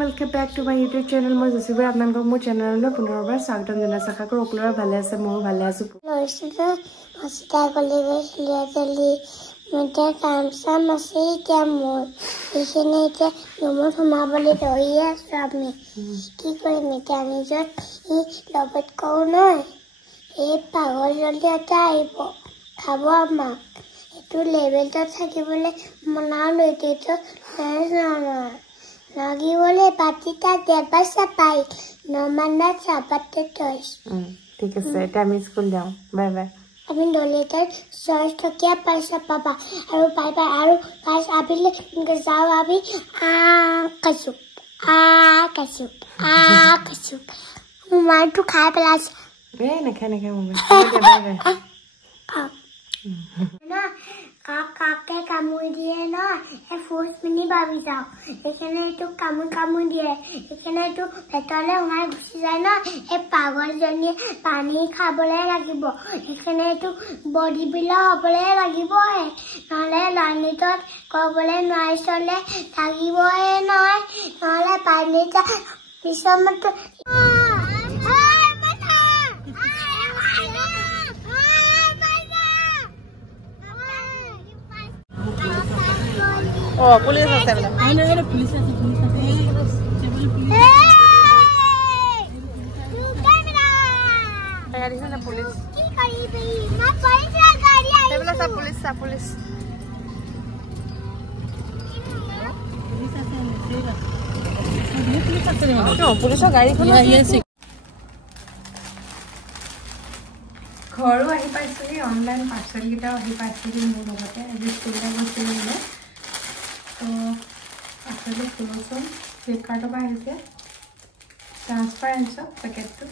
welcome back to my YouTube channel. মই জসিবুৰ আপোনালোকক মোৰ চেনেললৈ পুনৰবাৰ স্বাগতম জনাইছো। আশা কৰোঁ সকলোৰে ভালে আছে, ময়ো ভালে আছো। লৈছিলো হস্পিটাল গলি গৈছিলো মতে কাম আছে এতিয়া মোৰ এইখিনি এতিয়া ৰুমত সোমাবলৈ ধৰি আছো। আমি কি কৰিম এতিয়া নিজৰ লগত কওঁ নহয় এই পাগল জলদি এটা আহিব খাব আমাক এইটো লেভেলটো থাকিবলৈ মনা লৈতো লাগিবলৈ পাতিটা দেবা চাপাই নমানা চাপাতে থৈছো। ঠিক আছে, এতিয়া আমি স্কুল যাওঁ। Bye bye. আমি দলিতাৰ 6 টকীয়া পইচা পাবা আৰু বাই বাই। আৰু পাঁচ আবিলে যাওঁ আমি কাচুক মোবাইলটো খাই পেলাইছে। নাখায় মোবাইল। কাকে কামুৰি দিয়ে ন ফোৰ্চ পিনি ভাবি যাওঁ এইখানে এইটো কামুৰি দিয়ে এইখানে এইটো পেটলৈ সোমাই গুচি যায় ন এই পাগলজনীয়ে পানী খাবলৈ লাগিব এইখানে এইটো বডি বিল্ডাৰ হ'বলৈ লাগিবহে নহ'লে লাইনটোত ক'বলৈ নোৱাৰি চলে থাকিবহে নহয় নহ'লে পানীত পিছত পুলিচ আছে বোলে। পুলিচ আছে পুলিচৰ গাড়ীখন ঘৰো আহি পাইছোহি। অনলাইন পাৰ্চেল কেইটাও আহি পাইছোহি মোৰ লগতে। আজি স্কুললৈ গৈছিলোঁ বোলে তো পাৰ্চেলটো খোলোচোন। ফ্লিপকাৰ্টৰ পৰা আহিছে ট্ৰান্সপাৰেণ্ট পেকেটটো।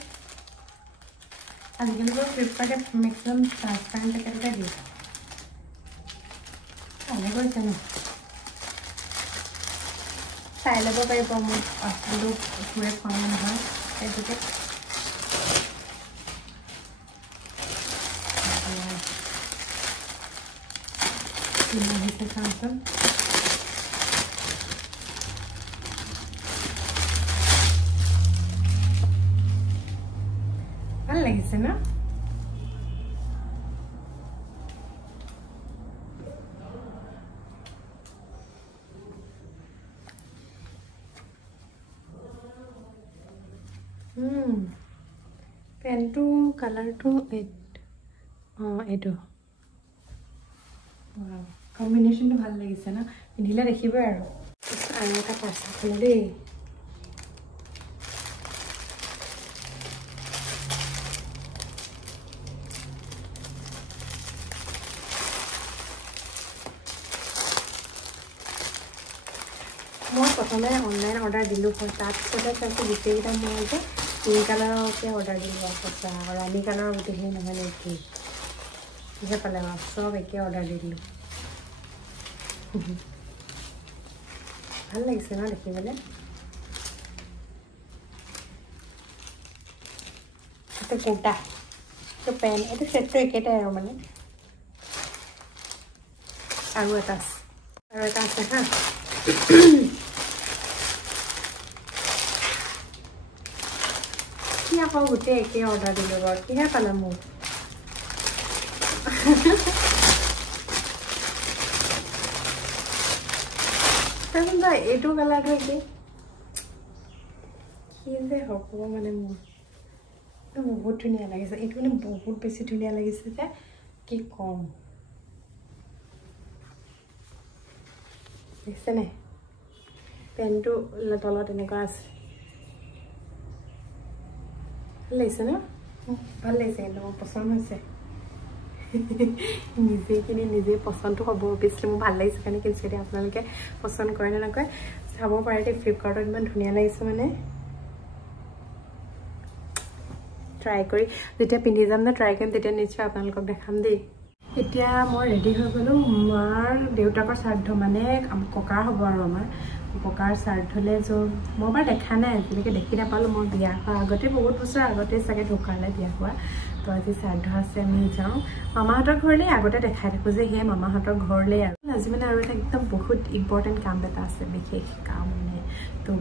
আজিকালি বাৰু ফ্লিপকাৰ্টে মেক্সিমাম ট্ৰান্সপাৰেণ্ট পেকেটতে দিয়ে। ভালে কৰিছে ন, চাই ল'ব পাৰিব মোৰ পাৰ্চেলটো ঘূৰে খোৱা নহয় সেইটোকে। আহিছে চাওঁচোন। ভাল লাগিছে ন? পেনটো কালাৰটো এইটো কম্বিনেশ্যনটো ভাল লাগিছে ন, পিন্ধিলে দেখিবই আৰু। আৰু এটা পাৰ্চেল খোলো দেই। মই প্ৰথমে অনলাইন অৰ্ডাৰ দিলোঁ তাৰপিছতে চাইছোঁ গোটেইকেইটা মই যে পিংক কালাৰকে অৰ্ডাৰ দিলোঁ। সঁচা ৰাণী কালাৰৰ গোটেইখিনি নহয় নেকি কিহে পালে বাৰু চব একে অৰ্ডাৰ দি দিলোঁ। ভাল লাগিছে ন দেখিবলৈ? এইটো কুৰ্তা, এইটো পেণ্ট, এইটো চেটটো একেটাই আৰু মানে। আৰু এটা আছে হা। কি আকৌ গোটেই একে অৰ্ডাৰ দিলোঁ বাৰু, কিহে পালে মোক? এইটো কালাৰটো একে কি যে হ'ব মানে মোৰ বহুত ধুনীয়া লাগিছে। এইটো মানে বহুত বেছি ধুনীয়া লাগিছে যে কি ক'ম। দেখিছে নাই? পেনটো তলত এনেকুৱা আছে। ভাল লাগিছে ন? ভাল লাগিছে কিন্তু মোৰ পচন্দ হৈছে। নিজে কিনি নিজে পচন্দটো হ'ব অভিয়াছলি মোৰ ভাল লাগিছে কাৰণে কিনিছোঁ। এতিয়া আপোনালোকে পচন্দ কৰে নে নকৰে চাব পাৰে দেই। ফ্লিপকাৰ্টত ইমান ধুনীয়া লাগিছে মানে। ট্ৰাই কৰি যেতিয়া পিন্ধি যাম ন ট্ৰাই কৰিম তেতিয়া নিশ্চয় আপোনালোকক দেখাম দেই। এতিয়া মই ৰেডি হৈ গ'লোঁ। মাৰ দেউতাকৰ শ্ৰাদ্ধ মানে ককাৰ হ'ব আৰু আমাৰ ককাৰ শ্ৰাদ্ধলৈ মই বাৰু দেখা নাই আজিলৈকে, দেখি নাপালোঁ। মই বিয়া হোৱা আগতে বহুত বছৰ আগতে চাগে ঢুকালে বিয়া হোৱা। তো আজি শ্ৰাদ্ধ আছে আমি যাওঁ মামাহঁতৰ ঘৰলৈ। আগতে দেখাই থাকোঁ যে সেই মামাহঁতৰ ঘৰলৈ। আৰু আজি মানে আৰু এটা একদম বহুত ইম্পৰ্টেণ্ট কাম এটা আছে, বিশেষ কাম মানে। তো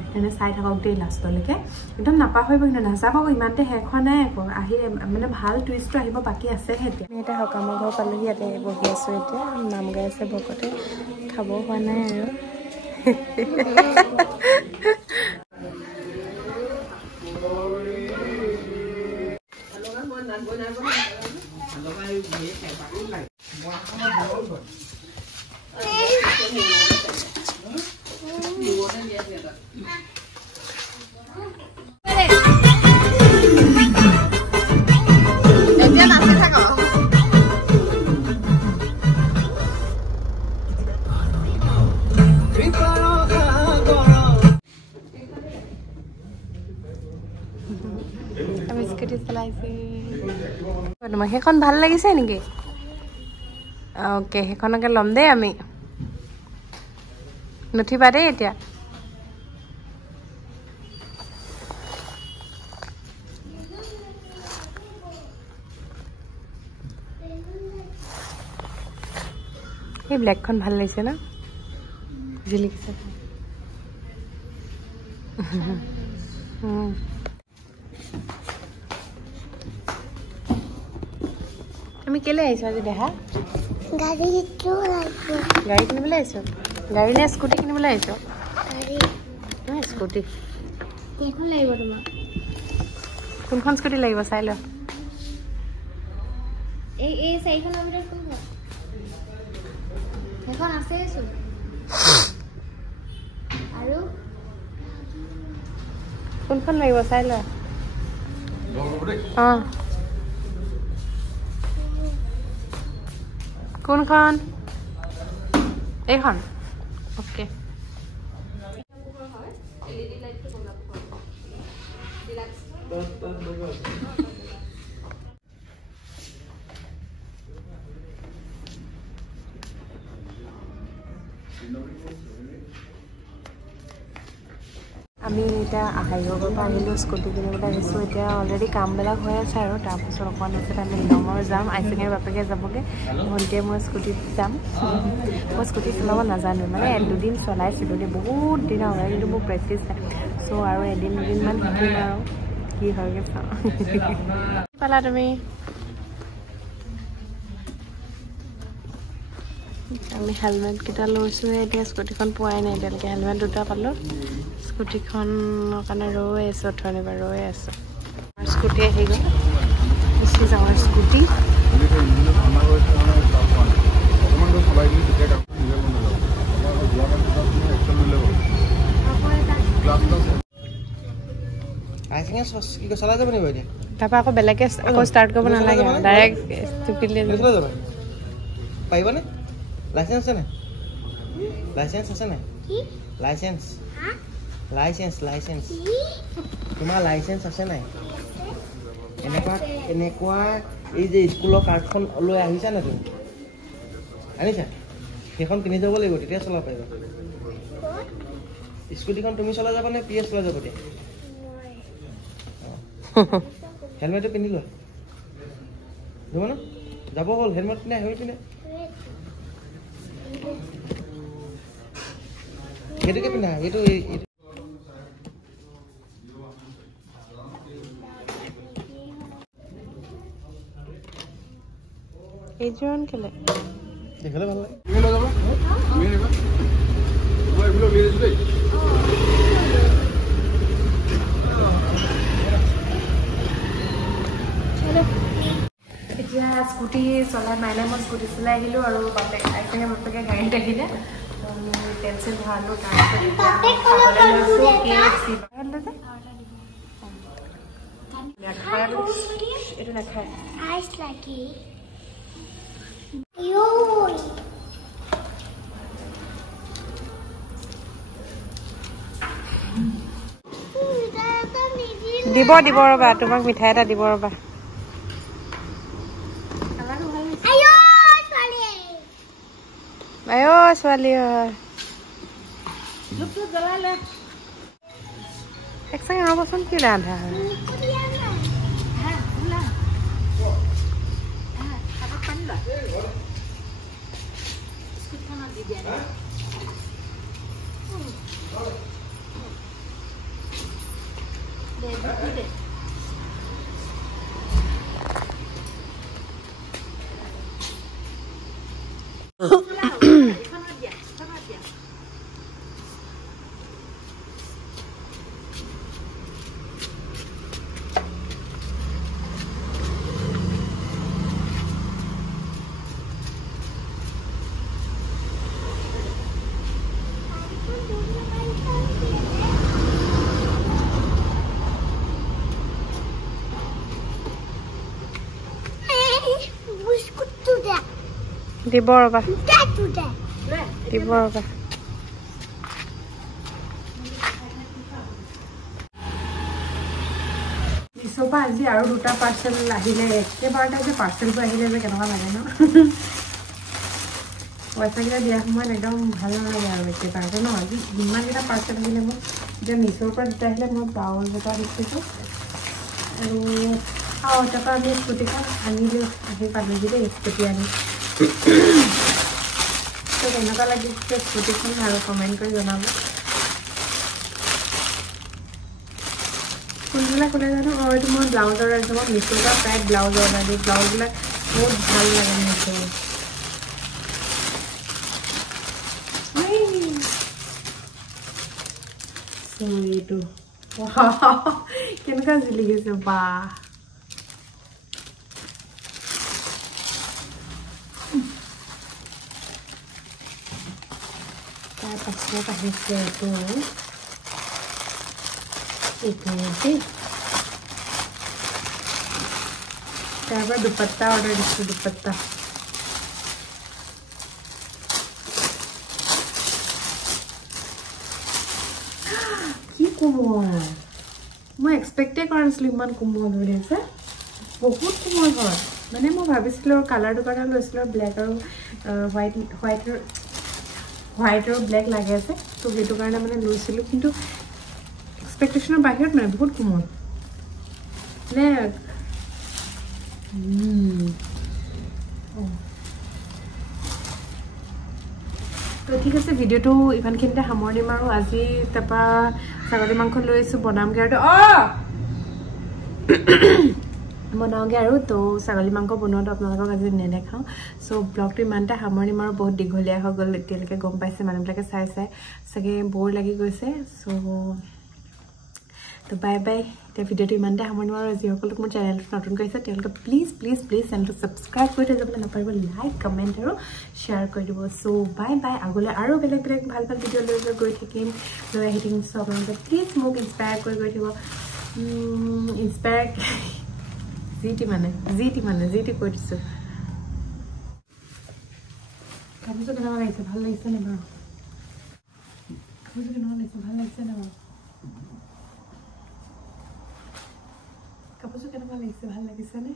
সেইকাৰণে চাই থাকক দেই লাষ্টলৈকে একদম নাপাহৰিব কিন্তু নাযাব ইমানতে শেষ হোৱা নাই আকৌ আহি মানে ভাল টুইষ্টটো আহিব বাকী আছেহে এতিয়া আমি এতিয়া সকামৰ ঘৰ পালোহি ইয়াতে বহি আছোঁ এতিয়া নাম গাই আছে ভকতে খাব হোৱা নাই আৰু সেইখন ভাল লাগিছে নেকি ওকে সেইখনকে ল'ম দেই আমি নুঠিবা দেই এতিয়া এই ব্লেকখন ভাল লাগিছে ন জিলিকিছে তুমি কেলে আহিছো আজি দেহা গাড়ী কিনিবলৈ আহিছো গাড়ী নে স্কুটি কিনিবলৈ আহিছো স্কুটি কোনখন লাগিব তোমাক কোনখন স্কুটি লাগিব চাই ল এই চাৰিখনৰ ভিতৰত কোনখন সেইখন আছে আৰু কোনখন লাগিব চাই ল কোনখন এইখন ওকে আমি এতিয়া হাইৰোডৰ পৰা আহিলোঁ স্কুটি কিনিবলৈ আহিছোঁ এতিয়া অলৰেডি কামবিলাক হৈ আছে আৰু তাৰপিছত অকণমান পিছত আমি লঙৰ যাম আইচিঙৰ বাপেকে যাবগৈ ভণ্টিয়ে মই স্কুটিত যাম মই স্কুটি চলাব নাজানো মানে 2 দিন চলাইছিলোঁ দেই বহুত দিন হয় কিন্তু মোৰ প্ৰেক্টিচ নাই চ' আৰু এদিন 2 দিনমান শিকিম আৰু কি হয়গৈ চাওঁ পালা তুমি আমি হেলমেটকেইটা লৈছোঁহে এতিয়া স্কুটিখন পোৱাই নাই এতিয়ালৈকে হেলমেট 2টা পালোঁ স্কুটিখনৰ কাৰণে ৰৈ আছোঁ অথনিৰ পৰা ৰৈ আছোঁ স্কুটি আহি গ'ল গুচি যাওঁ স্কুটি তাৰপৰা আকৌ বেলেগে আকৌ ষ্টাৰ্ট কৰিব নালাগে ডাইৰেক্ট পাৰিবনে লাইচেন্স আছে নাই লাইচেন্স আছে নাই লাইচেন্স লাইচেন্স লাইচেন্স তোমাৰ লাইচেন্স আছে নাই এনেকুৱা এই যে স্কুলৰ কাৰ্ডখন লৈ আহিছা নে তুমি আনিছা সেইখন কিনি যাব লাগিব তেতিয়া চলাব পাৰিবা স্কুটিখন তুমি চলাই যাবা নে পিএছ চলাই যাব দিয়া হেলমেটটো পিন্ধি লোৱা যাব ন যাব হ'ল হেলমেট পিনে হেলমেট পিনে সেইটোকে পিন্ধা এইটো এইজন কেলে দেখালে ভাল লাগে এতিয়া স্কুটি চলাই মাইলে মই স্কুটি চলাই আহিলোঁ আৰু বাপেক আইচেঙে বাপেকে গাড়ীত আহিলে টেনশ্যন ভৰালোঁ এইটো নাখায় দিব ৰ'বা তোমাক মিঠাই এটা দিব ৰ'বা আয়ো ছোৱালী এক চেকেণ্ড ৰ'বচোন কি ৰান্ধা হয় দিব ৰবা দিব ৰবা মিছোপা আজি আৰু দুটা পাৰ্চেল আহিলে একেবাৰতে যে পাৰ্চেলবোৰ আহিলে যে কেনেকুৱা লাগে ন পইচাকেইটা দিয়া সময়ত একদম ভাল নালাগে আৰু একেবাৰতে ন আজি ইমানকেইটা পাৰ্চেল আহিলে মোক এতিয়া মিছোৰ পৰা দুটা আহিলে মই ব্লাউজ এটা দিছিলোঁ আৰু তাৰপৰা আমি স্কুটিখন আনিলোঁ আহি পালোঁহি দেই স্কুটি আনি তো কেনেকুৱা লাগিছে স্কুটিখন আৰু কমেণ্ট কৰি জনাব কোনবিলাক ক'লে জানো এইটো মই ব্লাউজ অৰ্ডাৰ দিছোঁ মই মিছোৰ পৰা প্ৰায় ব্লাউজ অৰ্ডাৰ দিওঁ ব্লাউজবিলাক বহুত ভাল লাগে মিছোৰ এইটো কেনেকুৱা জিলিকিছে বা তাৰপাছত আহিছে এইটো দেই তাৰপৰা দুপট্টা অৰ্ডাৰ দিছোঁ দুপট্টা কি কোমল মই এক্সপেক্টে কৰা নাছিলোঁ ইমান কোমল বুলি আছে বহুত কোমল হয় মানে মই ভাবিছিলোঁ কালাৰটোৰ কাৰণে লৈছিলোঁ ব্লেক আৰু হোৱাইট আৰু ব্লেক লাগে আছে তো সেইটো কাৰণে মানে লৈছিলোঁ কিন্তু এক্সপেক্টেশ্যনৰ বাহিৰত মানে বহুত কোমল মানে তো ঠিক আছে ভিডিঅ'টো ইমানখিনিতে সামৰণি মাৰোঁ আজি তাৰপৰা ছাগলী মাংস লৈ আহিছোঁ বনামগৈ আৰু বনাওঁগৈ আৰু তো ছাগলী মাংস বনোৱাটো আপোনালোকক আজি নেদেখাওঁ চ' ব্লগটো ইমানতে সামৰণি মাৰোঁ বহুত দীঘলীয়া হৈ গ'ল এতিয়ালৈকে গম পাইছে মানুহবিলাকে চাই চাগে বৰ লাগি গৈছে চ' তো বাই বাই এতিয়া ভিডিঅ'টো ইমানতে সামৰণি মাৰোঁ যিসকলক মোৰ চেনেলটো নতুনকৈ আহিছে তেওঁলোকে প্লিজ চেনেলটো ছাবস্ক্ৰাইব কৰি থৈ যাবলৈ নাপাৰিব লাইক কমেণ্ট আৰু শ্বেয়াৰ কৰি দিব চ' বাই বাই আগলৈ আৰু বেলেগ ভাল ভিডিঅ' লৈ গৈ থাকিম লৈ আহি থাকিম চ' আপোনালোকে প্লিজ মোক ইনস্পায়াৰ কৰি গৈ থাকিব ইনস্পায়াৰ যি টি কৈ দিছোঁ কাপোৰযোৰ কেনেকুৱা লাগিছে ভাল লাগিছে নে বাৰু কাপোৰযোৰ কেনেকুৱা লাগিছে ভাল লাগিছে নে বাৰু কাপোৰযোৰ কেনেকুৱা লাগিছে ভাল লাগিছেনে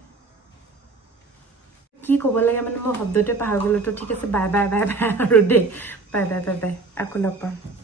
কি ক'ব লাগে মানে মই শব্দটোৱে পাহৰি গ'লো তো ঠিক আছে বাই বাই আৰু দেই বাই আকৌ লগ পাম